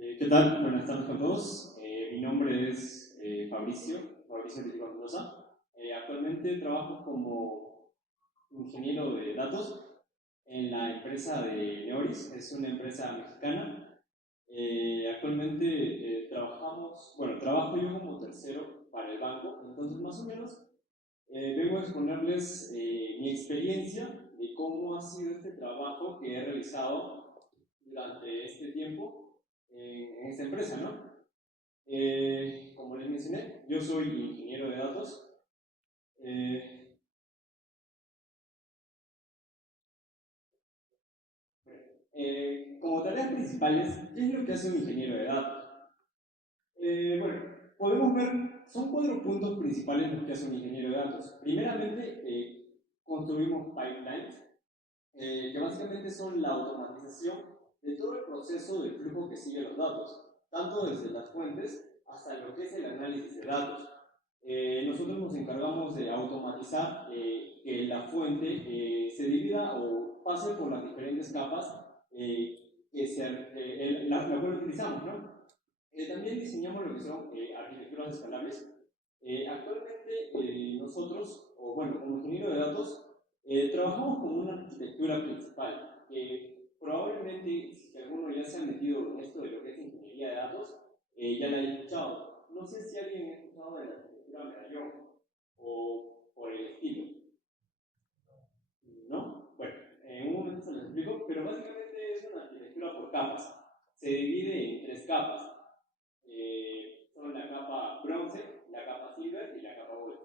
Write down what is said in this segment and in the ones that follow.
¿Qué tal? Buenas tardes a todos. Mi nombre es Fabricio Titico Mendoza. Actualmente trabajo como ingeniero de datos en la empresa de Neoris, es una empresa mexicana. Actualmente trabajo yo como tercero para el banco, entonces más o menos vengo a exponerles mi experiencia de cómo ha sido este trabajo que he realizado durante este tiempo en esta empresa, ¿no? Como les mencioné, yo soy ingeniero de datos. Eh, Como tareas principales, ¿qué es lo que hace un ingeniero de datos? Bueno, podemos ver, son 4 puntos principales los que hace un ingeniero de datos. Primeramente, construimos pipelines, que básicamente son la automatización de todo el proceso del flujo que sigue los datos, tanto desde las fuentes hasta lo que es el análisis de datos. Nosotros nos encargamos de automatizar que la fuente se divida o pase por las diferentes capas la cual utilizamos, ¿no? También diseñamos lo que son arquitecturas escalables. Actualmente nosotros, o bueno, como ingeniero de datos, trabajamos con una arquitectura principal que probablemente, si alguno ya se ha metido en esto de lo que es ingeniería de datos, ya la he escuchado. No sé si alguien ha escuchado de la arquitectura medallón o por el estilo, ¿no? Bueno, en un momento se los explico, pero básicamente es una arquitectura por capas. Se divide en 3 capas. Son la capa bronce, la capa silver y la capa gold.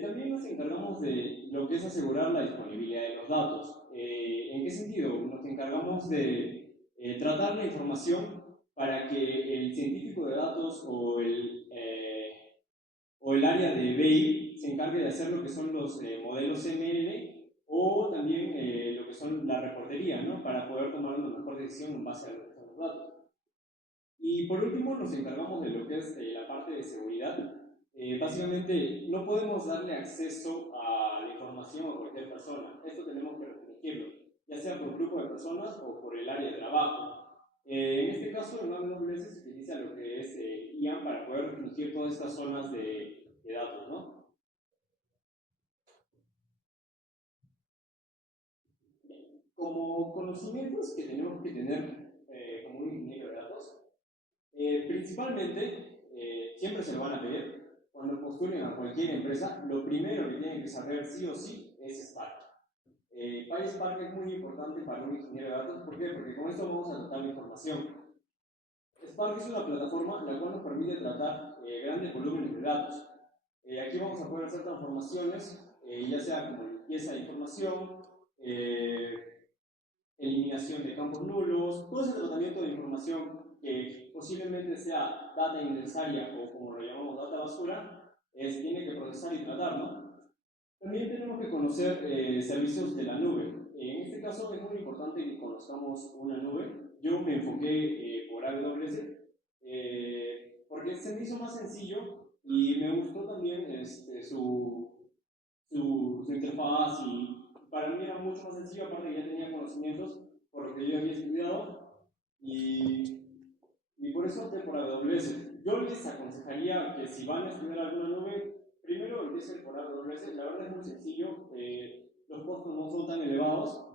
También nos encargamos de lo que es asegurar la disponibilidad de los datos. ¿En qué sentido? Nos encargamos de tratar la información para que el científico de datos o el área de BI se encargue de hacer lo que son los modelos ML o también lo que son la reportería, ¿no? Para poder tomar una mejor decisión en base a lo que son los datos. Y por último nos encargamos de lo que es la parte de seguridad. Básicamente no podemos darle acceso a la información a cualquier persona. Esto tenemos que restringirlo, ya sea por grupo de personas o por el área de trabajo. En este caso, en AWS se utiliza lo que es IAM para poder restringir todas estas zonas de datos, ¿no? Como conocimientos que tenemos que tener como un ingeniero de datos, principalmente, siempre se lo van a pedir, cuando postulen a cualquier empresa, lo primero que tienen que saber sí o sí es Spark. PySpark es muy importante para un ingeniero de datos, ¿por qué? Porque con esto vamos a tratar la información. Spark es una plataforma la cual nos permite tratar grandes volúmenes de datos. Aquí vamos a poder hacer transformaciones, ya sea como limpieza de información, eliminación de campos nulos, todo ese tratamiento de información que posiblemente sea data innecesaria o como lo llamamos data basura, tiene que procesar y tratar, ¿no? También tenemos que conocer servicios de la nube. En este caso es muy importante que conozcamos una nube. Yo me enfoqué por AWS porque se me hizo más sencillo y me gustó también su interfaz y para mí era mucho más sencillo, aparte que ya tenía conocimientos por lo que yo había estudiado y por eso opté por AWS. Yo les aconsejaría que si van a estudiar alguna nube, primero empiecen por AWS, la verdad es muy sencillo, los costos no son tan elevados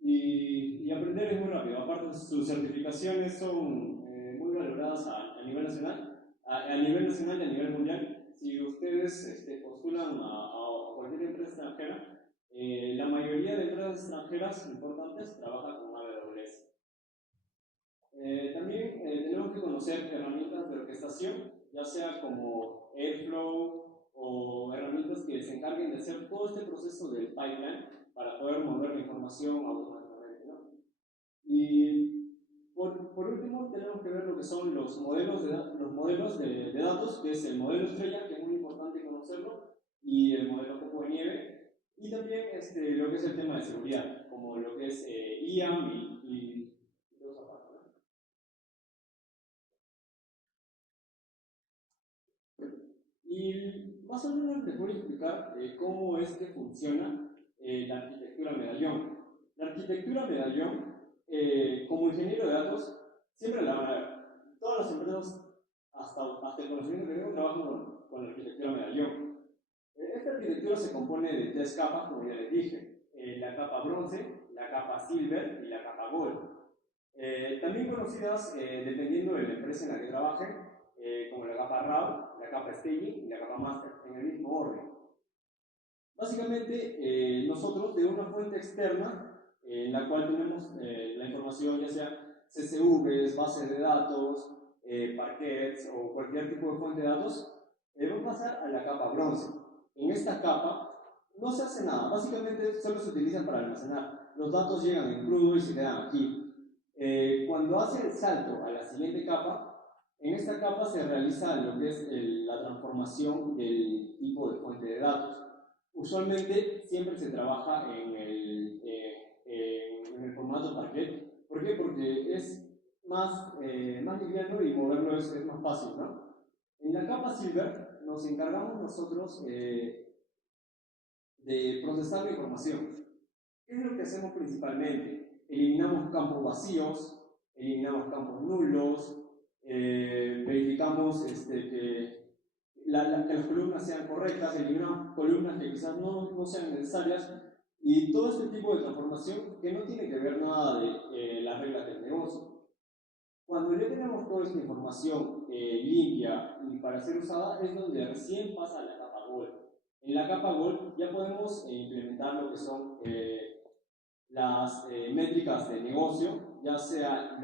y aprender es muy rápido. Aparte, sus certificaciones son muy valoradas a nivel nacional, a nivel nacional y a nivel mundial. Si ustedes postulan a cualquier empresa extranjera, la mayoría de empresas extranjeras importantes trabajan con AWS. También tenemos que conocer herramientas de orquestación, ya sea como Airflow o herramientas que se encarguen de hacer todo este proceso del pipeline para poder mover la información automáticamente, ¿no? Y por último, tenemos que ver lo que son los modelos de datos, que es el modelo estrella, que es muy importante conocerlo, y el modelo copo de nieve, y también lo que es el tema de seguridad, como lo que es IAM y todo esa parte, ¿no? Y más o menos les voy a explicar cómo es que funciona la arquitectura medallón. La arquitectura medallón, como ingeniero de datos, siempre la van a ver. todas las empresas, hasta el conocimiento que tengo, trabajan con la arquitectura medallón. Esta arquitectura se compone de 3 capas, como ya les dije. La capa bronce, la capa silver y la capa gold. También conocidas, dependiendo de la empresa en la que trabajen, como la capa RAW, la capa staging y la capa master, en el mismo orden. Básicamente, nosotros de una fuente externa, en la cual tenemos la información, ya sea CSVs, bases de datos, parquets o cualquier tipo de fuente de datos, vamos a pasar a la capa bronce. En esta capa no se hace nada, básicamente solo se utiliza para almacenar. Los datos llegan en crudo y se quedan aquí. Cuando hace el salto a la siguiente capa, en esta capa se realiza lo que es la transformación del tipo de fuente de datos. Usualmente siempre se trabaja en el formato Parquet. ¿Por qué? Porque es más liviano y moverlo es más fácil, ¿no? En la capa Silver nos encargamos nosotros de procesar la información. ¿Qué es lo que hacemos principalmente? Eliminamos campos vacíos, eliminamos campos nulos, verificamos que las columnas sean correctas, eliminamos columnas que quizás no sean necesarias, y todo este tipo de transformación que no tiene que ver nada de las reglas del negocio. Cuando ya tenemos toda esta información limpia y para ser usada, es donde recién pasa a la capa Gold. En la capa Gold ya podemos implementar lo que son las métricas de negocio, ya sea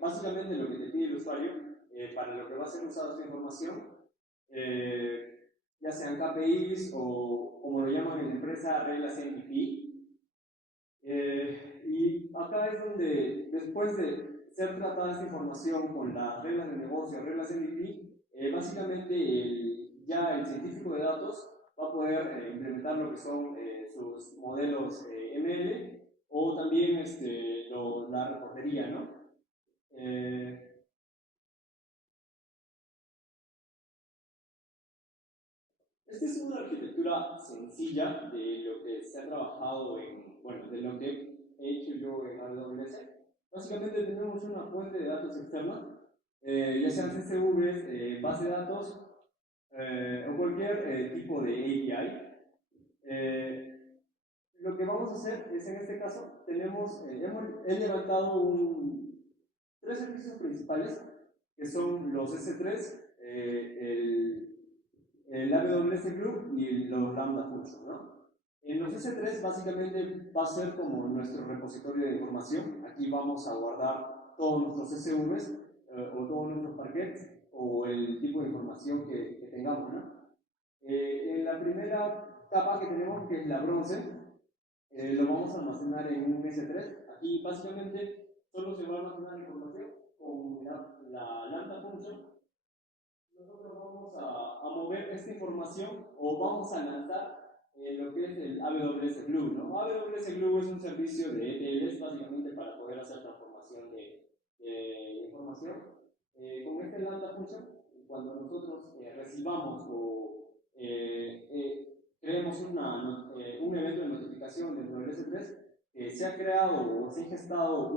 básicamente lo que te pide el usuario para lo que va a ser usada esta información, ya sean KPIs o como lo llaman en la empresa, reglas MVP. Y acá es donde, después de ser tratada esta información con las reglas de negocio, reglas MVP, básicamente ya el científico de datos va a poder implementar lo que son sus modelos ML o también la reportería, ¿no? Esta es una arquitectura sencilla de lo que se ha trabajado de lo que he hecho yo en AWS. Básicamente tenemos una fuente de datos externa, ya sean CSVs, base de datos o cualquier tipo de API. Lo que vamos a hacer es, en este caso, he levantado 3 servicios principales, que son los S3, el AWS Glue y los Lambda Functions, ¿no? En los S3 básicamente va a ser como nuestro repositorio de información. Aquí vamos a guardar todos nuestros SVs o todos nuestros parquets o el tipo de información que tengamos, ¿no? En la primera capa que tenemos, que es la bronce, lo vamos a almacenar en un S3. Aquí básicamente solo se va a almacenar información con la Lambda Function. Nosotros vamos a mover esta información o vamos a lanzar lo que es el AWS Glue, ¿no? AWS Glue es un servicio de ETLs básicamente para poder hacer transformación de información. Con este Lambda Function, cuando nosotros recibamos o creemos un evento de notificación dentro del S3, se ha creado o se ha ingestado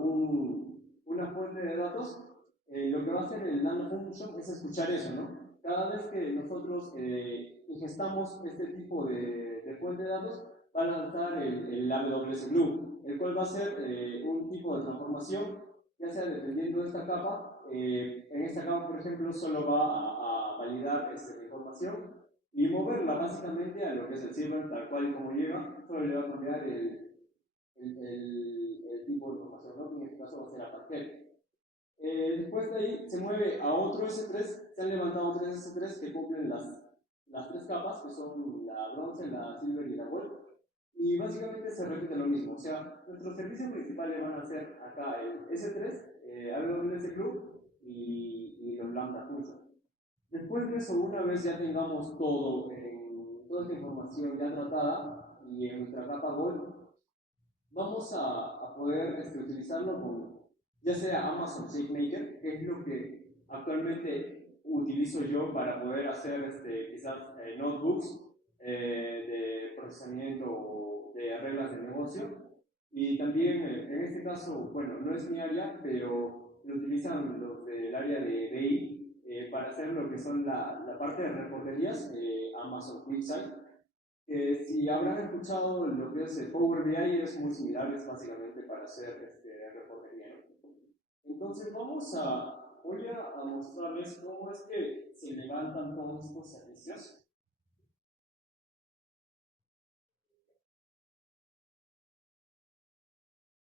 una fuente de datos, lo que va a hacer el Lambda Function es escuchar eso, ¿no? Cada vez que nosotros ingestamos este tipo de fuente de datos, va a lanzar el AWS Glue, el cual va a ser un tipo de transformación, ya sea dependiendo de esta capa. En esta capa, por ejemplo, solo va a validar la información y moverla básicamente a lo que es el server, tal cual y como llega, solo le va a cambiar el tipo de información, ¿no? Que en este caso va a ser a parquet. Después de ahí se mueve a otro S3, se han levantado 3 S3 que cumplen las 3 capas, que son la bronce, la silver y la gold, y básicamente se repite lo mismo. O sea, nuestros servicios principales van a ser acá el S3, AWS Glue y los Lambda Functions. Después de eso, una vez ya tengamos toda esta información ya tratada y en nuestra capa gold, vamos a poder utilizarlo con ya sea Amazon SageMaker, que es lo que actualmente utilizo yo para poder hacer quizás notebooks de procesamiento de reglas de negocio. Y también en este caso, bueno, no es mi área, pero lo utilizan los del área de BI para hacer lo que son la parte de reporterías, Amazon QuickSight. Si habrán escuchado lo que es Power BI, es muy similar, es básicamente para hacer reportería, ¿no? Entonces voy a mostrarles cómo es que se levantan todos estos servicios.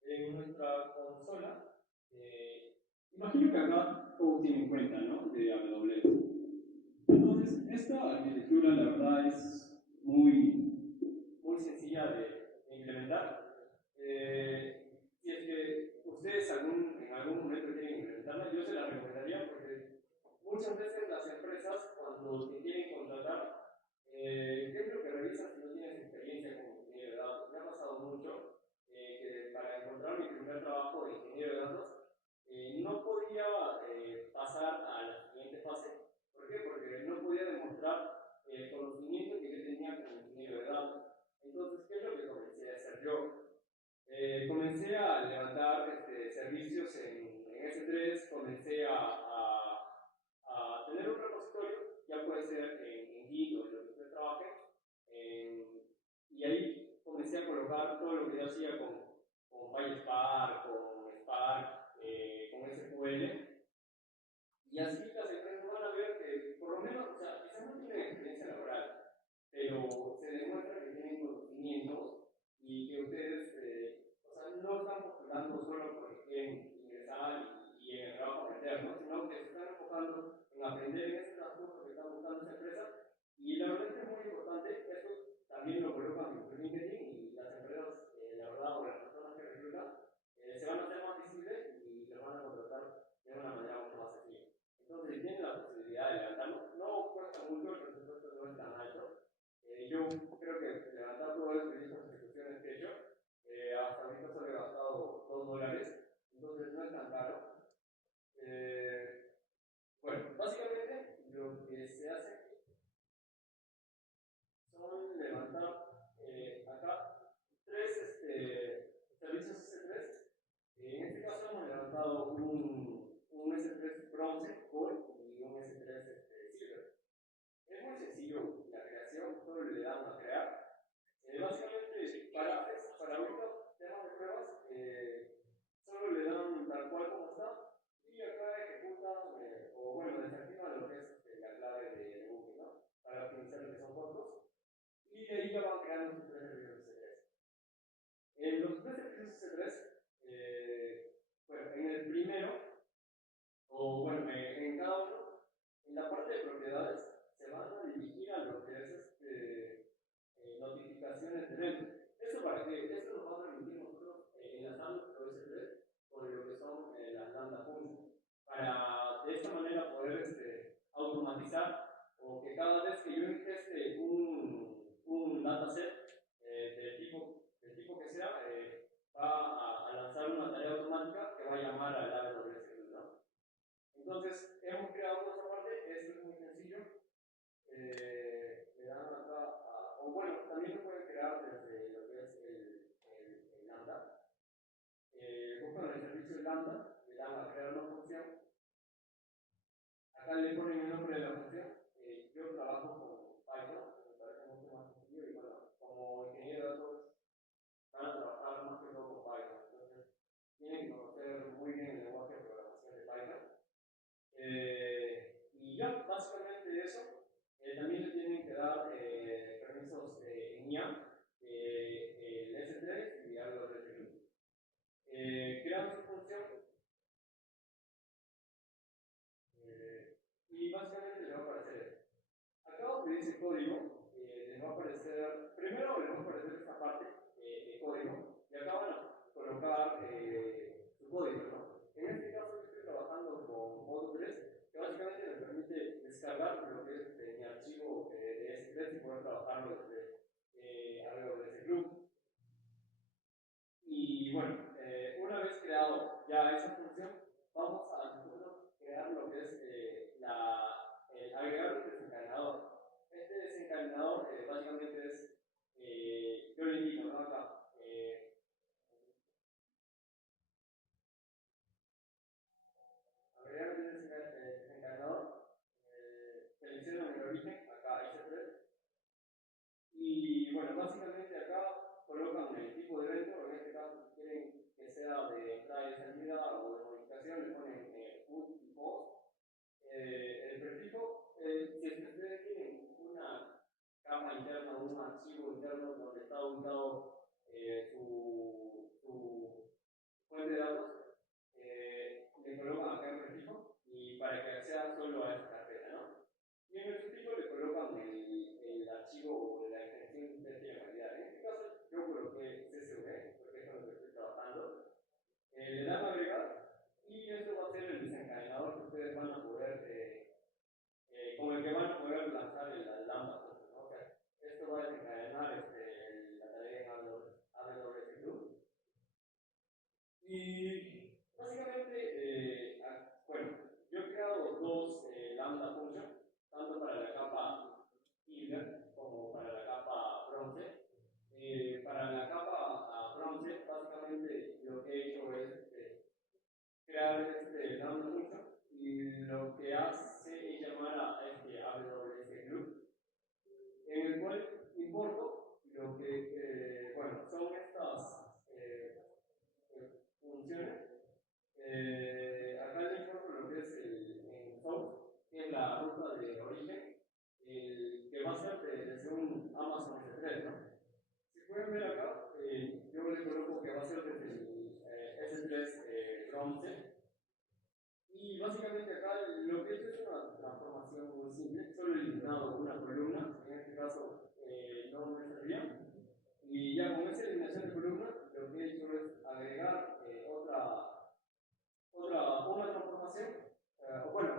En nuestra consola, imagino que acá todos tienen cuenta, ¿no? De AWS. Entonces, esta arquitectura, la verdad, es muy sencilla de implementar. Si es que ustedes en algún momento quieren implementarla, yo se la recomendaría porque muchas veces las empresas, cuando te quieren contratar, ¿qué es lo que revisan si no tienes experiencia como ingeniero de datos? Me ha pasado mucho que para encontrar mi primer trabajo de ingeniero de datos, no podía pasar a la siguiente fase. ¿Por qué? Porque no podía demostrar el conocimiento que yo tenía como ingeniero de datos. Entonces, ¿qué es lo que comencé a hacer yo? Comencé a levantar servicios en S3, comencé a tener un repositorio, ya puede ser en Git o en lo que usted trabaje, y ahí comencé a colocar todo lo que yo hacía con PySpark, con Spark, con SQL, y así las empresas van a ver que, por lo menos, o sea, quizás no tienen experiencia laboral, pero se demuestra que tienen conocimientos y que ustedes, o sea, no están postulando solo porque quieren ingresar y en el trabajo aprender, ¿no? Sino que se están enfocando en aprender en ese transcurso que están buscando esa empresa. Y la verdad es que es muy importante, esto también lo colocan en LinkedIn y las empresas, la verdad, o las personas que reclutan, se van a hacer más visibles y los van a contratar de una manera mucho más sencilla. Entonces, si tienen la posibilidad de levantarlo, no cuesta mucho, el presupuesto no es tan alto. Yo creo que levantar todas las proyectos de ejecuciones que he hecho, hasta ahorita solo he gastado $2, entonces no es tan caro. Bueno, básicamente lo que se hace aquí son levantar acá tres servicios S3. En este caso hemos levantado un S3 bronce, gold y un S3 silver. Es muy sencillo la creación, solo le dan a crear. Básicamente, para ahorita temas de pruebas, solo le dan tal cual como está y acá ejecutan, o bueno, desactivan lo que es la clave de Google, ¿no? Para optimizar lo que son fotos y de ahí ya van creando sus tres servicios S3. En los tres servicios S3, bueno, en el primero, o bueno, en cada uno, en la parte de propiedades, se van a dirigir a lo que es notificaciones de eventos. ¿Eso para qué? Eso nos va a permitir nosotros enlazar nuestro S3 con lo que son las lambda functions. Para de esta manera poder automatizar o que cada vez que yo ingeste un dataset del tipo que sea, va a lanzar una tarea automática que va a llamar al AWS, ¿no? Entonces, hemos creado esta parte, esto es muy sencillo. Le dan acá, o bueno, también lo pueden crear desde lo que es el lambda. Buscan el servicio lambda, le dan a crear una función. Acá le ponen el nombre de la función. Yo trabajo con Python, me parece mucho más sencillo y bueno, como ingeniero de datos van a trabajar más que todo con Python. Entonces, tienen que conocer muy bien el lenguaje de programación de Python. Y ya, básicamente eso. También le tienen que dar permisos en IAM, el S3 y algo de SQL. Crean su función y básicamente le va a aparecer esto. Acá donde dice código, les va a aparecer, primero les va a aparecer esta parte de código y acá van a colocar su código, ¿no? En este caso yo estoy trabajando con Modo3, que básicamente me permite descargar lo que es mi archivo de S3 y poder trabajarlo desde algo de ese club. Y bueno, una vez creado ya esa función, vamos a nosotros crear lo que es agregar un desencadenador. Este desencadenador básicamente es, yo le indico, ¿no? Acá, agregar el fuente de datos, le colocan acá en prefijo y para que acceda solo a esta carpeta, ¿no? Y en el sufijo le colocan el archivo o la extensión que ustedes quieren validar. En este caso, yo coloqué CSV, porque es con lo que estoy trabajando. Le dan a agregar y esto va a ser el desencadenador que ustedes van a poder, con el que van a poder lanzar el lambda function, ¿no? O sea, esto va a desencadenar la tarea en AWS Glue. Y básicamente, bueno, yo he creado dos lambda function, tanto para la capa silver como para la capa bronce. Para la capa bronce, básicamente lo que he hecho es crear este lambda function y lo que hace es llamar a este AWS Glue, en el cual importo lo que, bueno, son estas funciones. Acá le importo lo que es en source, que es la ruta de origen, que va a ser desde un Amazon S3, ¿no? Si pueden ver acá, yo le coloco que va a ser desde el S3 bronce. Y básicamente acá lo que he hecho es una transformación muy simple, solo he eliminado una columna, en este caso no me servía. Y ya con esa eliminación de columna, lo que he hecho es agregar una transformación, o bueno,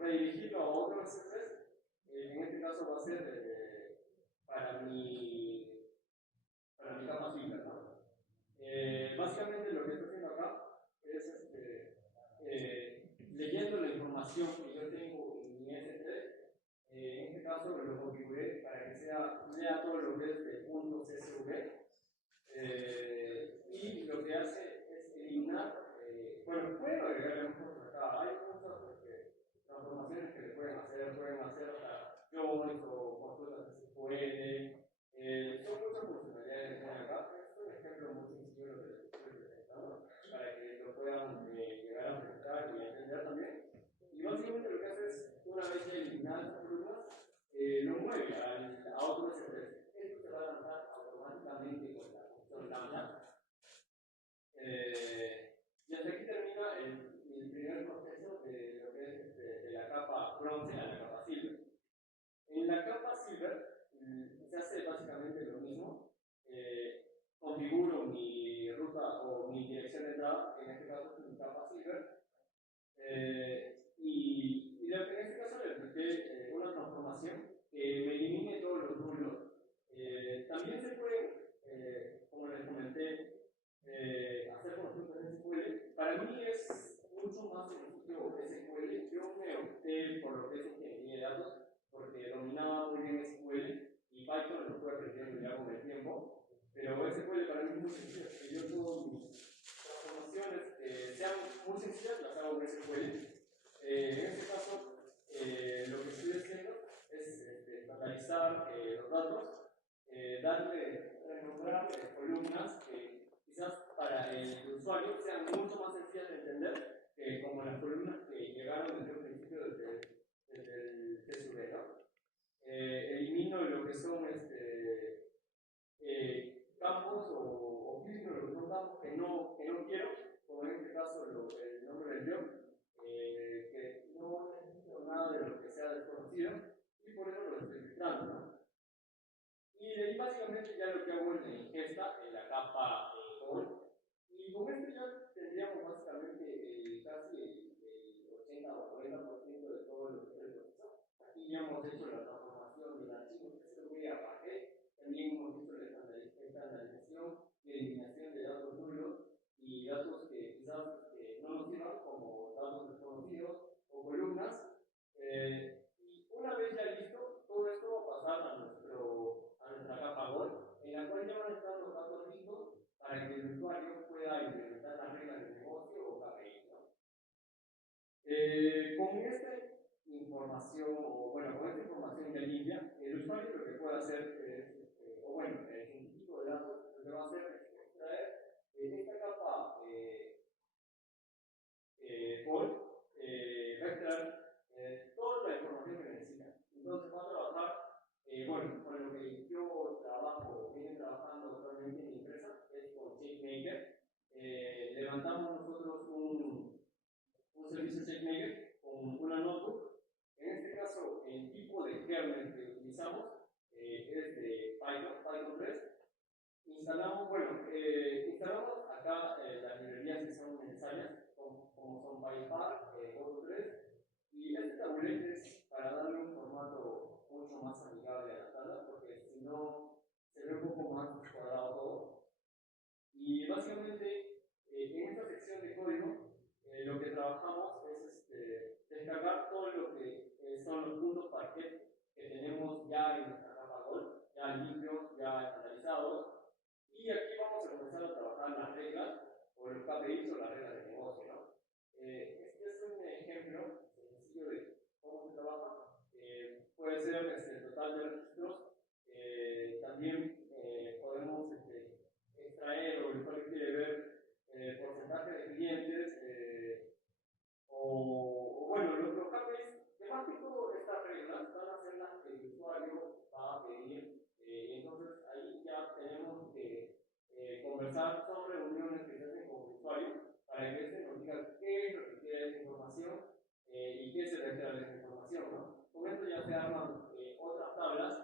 redirigirlo a otro S3, en este caso va a ser para mi capa silver, ¿no? Básicamente lo que estoy haciendo acá es leyendo la información que yo tengo en mi S3, en este caso lo configuré para que lea todo lo que es de punto CSV, y lo que hace es eliminar, bueno, puedo agregarle muchos acá, hay muchas transformaciones que le pueden hacer hasta joins o consultas SQL, son muchas funcionalidades que tienen acá. Es un ejemplo muy sencillo lo que les estoy presentando para que lo puedan llegar a presentar y a entender también. Y básicamente lo que hace es, una vez ya eliminadas las columnas, lo mueve a otro S3. Esto se va a lanzar automáticamente con la función lambda. Y hasta aquí termina el primer proceso de lo que es de la capa bronce a la capa silver. En la capa silver se hace básicamente lo mismo. Configuro mi ruta o mi dirección de entrada, en este caso es mi capa silver, y lo que en este caso le apliqué una transformación que me elimine todos los rulos. También se puede, como les comenté, hacer consultas de SQL. Para mí es mucho más sencillo SQL. Yo me opté por lo que es ingeniería de datos porque dominaba muy bien SQL y Python lo fue aprendiendo ya con el tiempo. Pero SQL para mí es muy sencillo. Yo todas mis transformaciones sean muy sencillas, las hago en SQL. En este caso, lo que estoy haciendo es estandarizar los datos, renombrar columnas que quizás para el usuario sean mucho más sencillas de entender que como las columnas que llegaron desde el principio desde el TSV, ¿no? Elimino lo que son campos o filtro lo que son campos que no quiero, como en este caso el nombre del job, que no necesito nada de lo que sea desconocido y por eso lo estoy filtrando, ¿no? Y de ahí básicamente ya lo que hago es la ingesta en la capa core. Y con esto ya tendríamos básicamente casi el 80 o 40% de todo lo que es el proceso. Aquí ya hemos hecho la transformación del archivo CSV a paquete, también hemos hecho la estandarización y eliminación de datos nulos y datos que quizás no nos sirvan, como datos desconocidos o columnas. Y una vez ya listo, todo esto va a pasar a nuestra capa Gold, en la cual ya van a estar los datos listos para que el usuario pueda implementar las reglas del negocio o KPI, ¿no? Con esta información, o bueno, con esta información ya levantamos nosotros un servicio SageMaker con una notebook. En este caso, el tipo de kernel que utilizamos es de Python 3. Instalamos acá las librerías que son necesarias, como son PySpark, Auto3, y este taburete es para darle un formato mucho más amigable a la tabla, porque si no se ve un poco más cuadrado todo. Y básicamente, en esta sección de código, lo que trabajamos es descargar todo lo que son los puntos parquet que tenemos ya en nuestra capa Gold, ya limpios, ya estandarizados. Y aquí vamos a comenzar a trabajar las reglas, o los KPIs o las reglas de negocio, ¿no? Este es un ejemplo sencillo de cómo se trabaja. Puede ser el total de registros. También podemos extraer, o el usuario quiere ver porcentaje de clientes, o bueno, los KPIs, de más que todo estas reglas van a ser las que el usuario va a pedir. Entonces ahí ya tenemos que conversar, son reuniones que se hacen con el usuario para que este nos diga qué es lo que quiere esa información y qué se refiere a esa información, ¿no? Con esto ya se arman otras tablas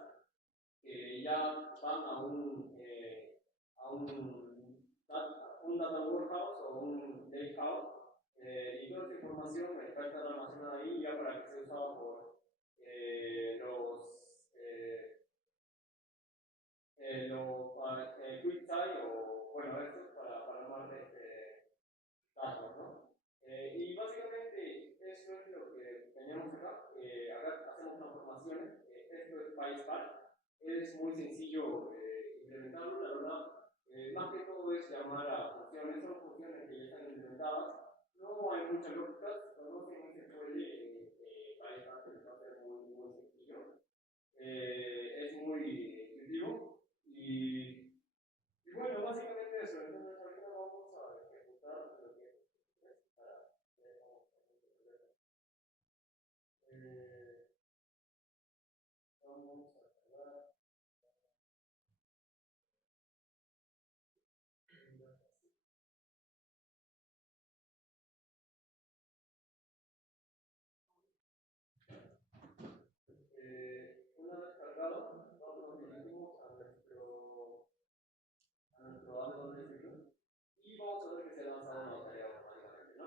que ya van a un data warehouse o un lakehouse, y toda esta información está almacenada ahí ya para que sea usada por los QuickSight, o bueno, estos para armar dashboard, ¿no? Y básicamente eso es lo que tenemos acá. Acá hacemos transformaciones. Esto es PySpark. Es muy sencillo implementarlo, la verdad. Más que todo es llamar a funciones, son funciones que ya están implementadas. No hay mucha lógica, si conocen SQL, PySpark les va a ser muy sencillo. Es muy intuitivo y bueno, básicamente eso. Entonces ahorita vamos a ejecutar lo que es para ver cómo vamos a cargar una vez cargado, nos dirigimos a nuestro AWS y vamos a ver que se ha lanzado una tarea automáticamente, ¿no?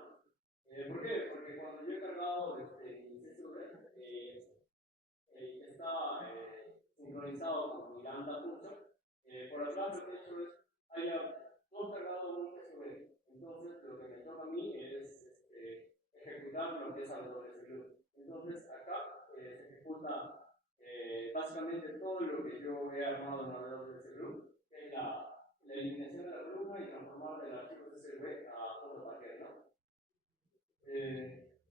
¿Por qué? Porque cuando yo he cargado mi CSV, está sincronizado con mi Lambda function. Por atrás lo que he hecho es haya todo cargado un CSV. Entonces lo que me toca a mí es ejecutar lo que es AWS Glue. Entonces acá se ejecuta básicamente todo lo que yo he armado en AWS Glue, que es la eliminación de la columna y transformar el archivo CSV a punto parquet, ¿no?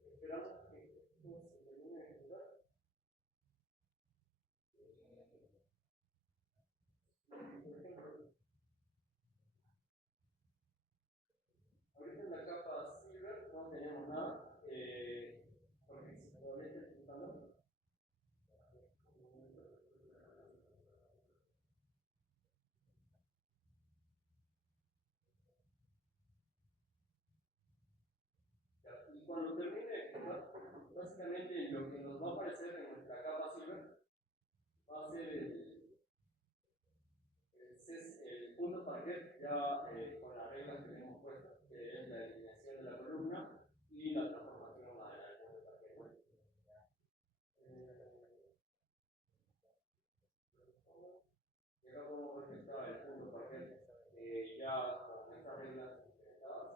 Esperamos que esto se termine de ejecutar. Ahorita en la capa Silver no tenemos nada, porque todavía está ejecutando. Y cuando termine de ejecutar, básicamente lo que nos va a aparecer en nuestra capa Silver va a ser el punto parquet ya con las reglas que tenemos puestas, que es la eliminación de la columna y la transformación al punto parquet, ¿no? Y acá podemos ver que está el punto parquet ya con estas reglas implementadas.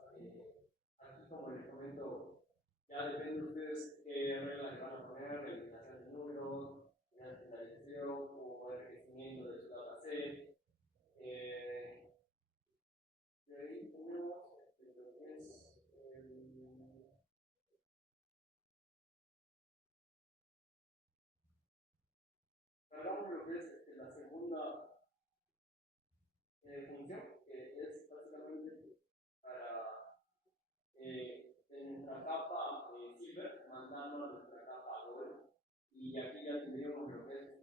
Aquí, como les comento, ya depende de ustedes qué reglas le van a poner: eliminación de números, estandarización o enriquecimiento de su dataset. Y ahí tenemos lo que es cargamos lo que es la segunda función, que es básicamente para en nuestra capa Silver mandarlo a nuestra capa Gold, y aquí ya tendríamos lo que es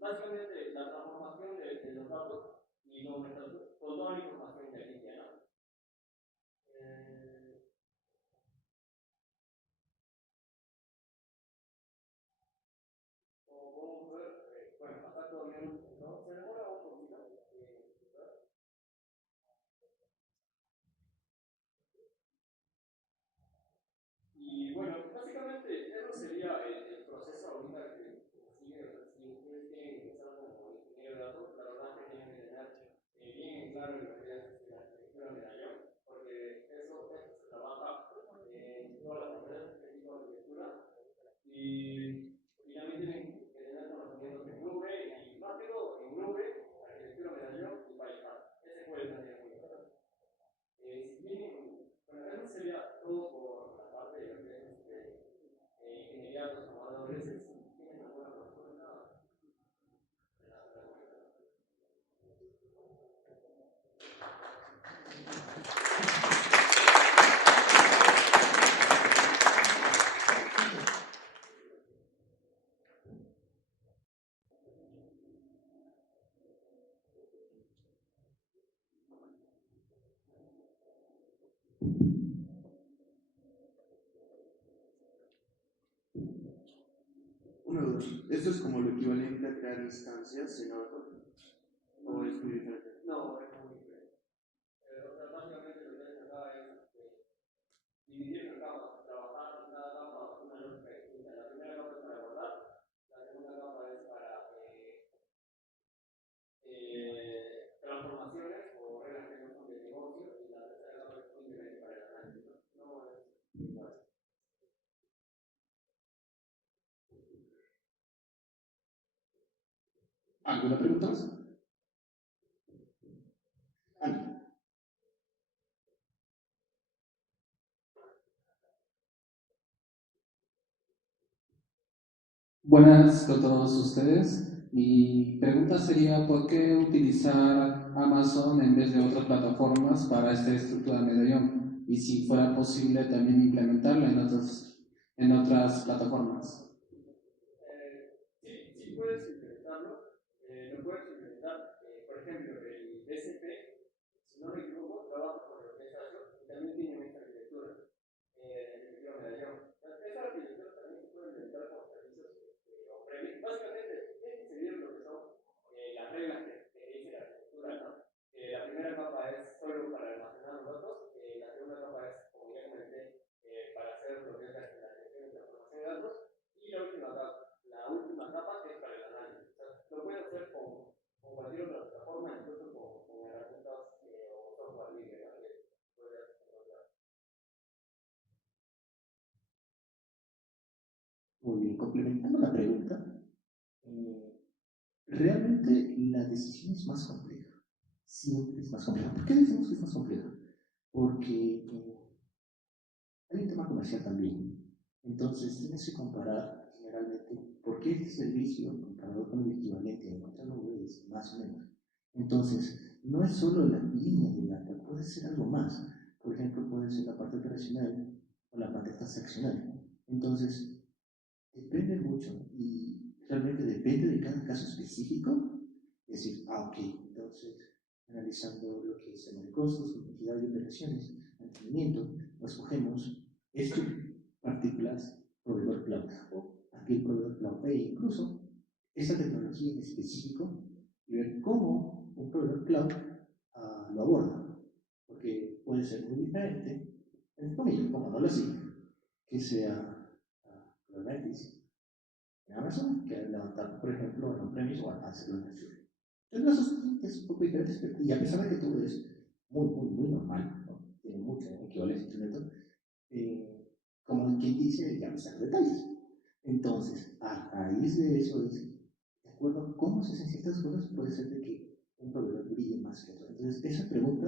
básicamente la transformación de los datos y con toda la información ya limpia, ¿no? Una duda. ¿Esto es como lo equivalente a crear instancias en Oracle? ¿O es muy diferente? No, es muy diferente. O sea, básicamente lo que hacen acá es dividir en capas, trabajar en cada capa una lógica distinta. La primera capa es para guardar, la segunda capa es para transformaciones o reglas que no son de negocio, y la tercera capa es simplemente para el análisis. No es igual. ¿Alguna pregunta más? Ana. Buenas con todos ustedes. Mi pregunta sería, ¿por qué utilizar Amazon en vez de otras plataformas para esta estructura de medallón? Y si fuera posible también implementarla en otras plataformas. Sí puedes implementarlo. Lo puedes implementar, por ejemplo, el BCP, si no me equivoco, trabaja con lo que es Azure y también tiene esta arquitectura, arquitectura medallón. Esa arquitectura también se puede implementar con servicios on-premise. Básicamente, tienes que seguir lo que son las reglas que dice la arquitectura, ¿no? La primera capa es solo para almacenar los datos, la segunda capa es, como ya comenté, para hacer lo que es la gestión y transformación de datos, y la última capa que es para el análisis. O sea, lo puedes hacer con cualquier otra plataforma, incluso con herramientas o software libre, ¿no? Que puedes encontrar. Muy bien, complementando la pregunta, realmente la decisión es más compleja. Siempre es más compleja. ¿Por qué decimos que es más compleja? Porque hay un tema comercial también. Entonces tienes que comparar generalmente por qué este servicio comparado con el equivalente en otras nubes, más o menos. Entonces, no es solo la línea de data, puede ser algo más. Por ejemplo, puede ser la parte operacional o la parte transaccional. Entonces, depende mucho y realmente depende de cada caso específico. Es decir, ok, entonces, analizando lo que es tema de costos, complejidad de operaciones, mantenimiento, nos cogemos este particular proveedor cloud o aquel proveedor cloud e incluso esa tecnología en específico y ver cómo un proveedor cloud lo aborda, porque puede ser muy diferente, en comillas, pongámoslo así, que sea Kubernetes en Amazon que levantar, por ejemplo, en on-premise o hacerlo en Azure. Entonces, es un poco diferente, y a pesar de que todo es muy normal, ¿no? Tiene mucha equivalencia entre Internet, como quien dice, ya no están los detalles. Entonces, a raíz de eso es, de acuerdo a cómo se hacen ciertas cosas, puede ser de que un proveedor brille más que otro. Entonces, esa pregunta,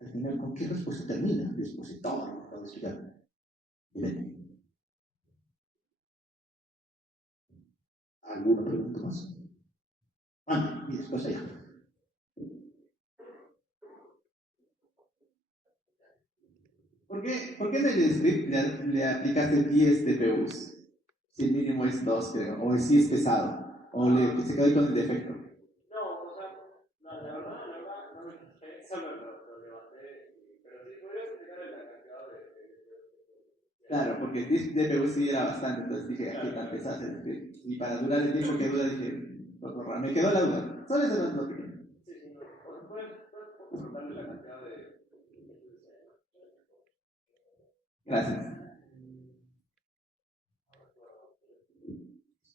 al final, ¿con qué respuesta termina? Después de todo lo que acabo de explicar. Depende. ¿Alguna pregunta más? Y después allá. ¿Por qué en el script le aplicaste 10 TPUs? Si el mínimo es 2, creo, o si es pesado, o se quedó con el defecto. No, o sea, la verdad, no me fijé, solo lo levanté, pero sí podrías explicar la cantidad de. Claro, porque 10 TPUs sí era bastante, entonces dije, ¿qué tan pesado es el script? Y para durar el tiempo que dura, dije, me quedó la duda. Solo eso no es pequeño. Sí, no. O sea, puedes preguntarle la cantidad de. Gracias.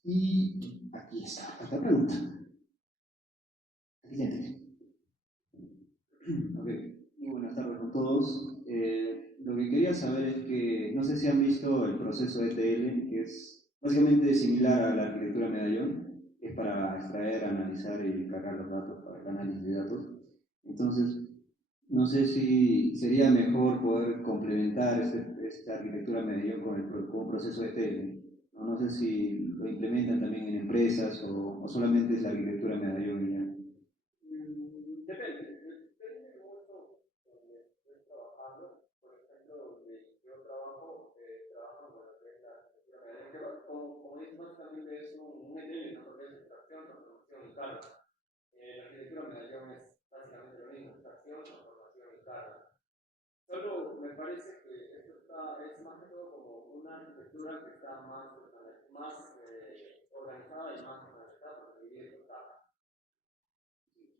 Y aquí está, otra pregunta. Aquí tienes. Ok, muy buenas tardes a todos. Lo que quería saber es que, no sé si han visto el proceso ETL, que es básicamente similar a la arquitectura medallón, que es para extraer, analizar y cargar los datos para el análisis de datos. Entonces, no sé si sería mejor poder complementar esta arquitectura medallón con un proceso ETL. No sé si lo implementan también en empresas o solamente es la arquitectura medallón y ya. Depende mucho donde estés trabajando. Por ejemplo, donde yo trabajo, trabajan con lo que es la arquitectura medallón, que como dices, básicamente es un ETL, ¿no? Porque es extracción, transformación y carga. La arquitectura medallón es básicamente lo mismo, extracción, transformación y carga. Solo me parece que esto es más que todo como una arquitectura que está más avanzada y más generalizada porque hoy día es total.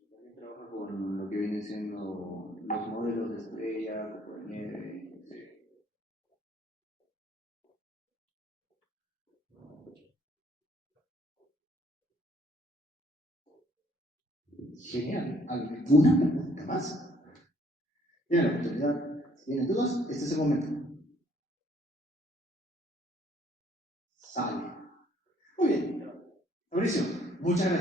También trabaja con lo que vienen siendo los modelos de estrella, copo de nieve. Genial. ¿Alguna pregunta más? Tienen la oportunidad. Si tienen dudas, este es el momento. Sale. Muy bien. Mauricio, muchas gracias.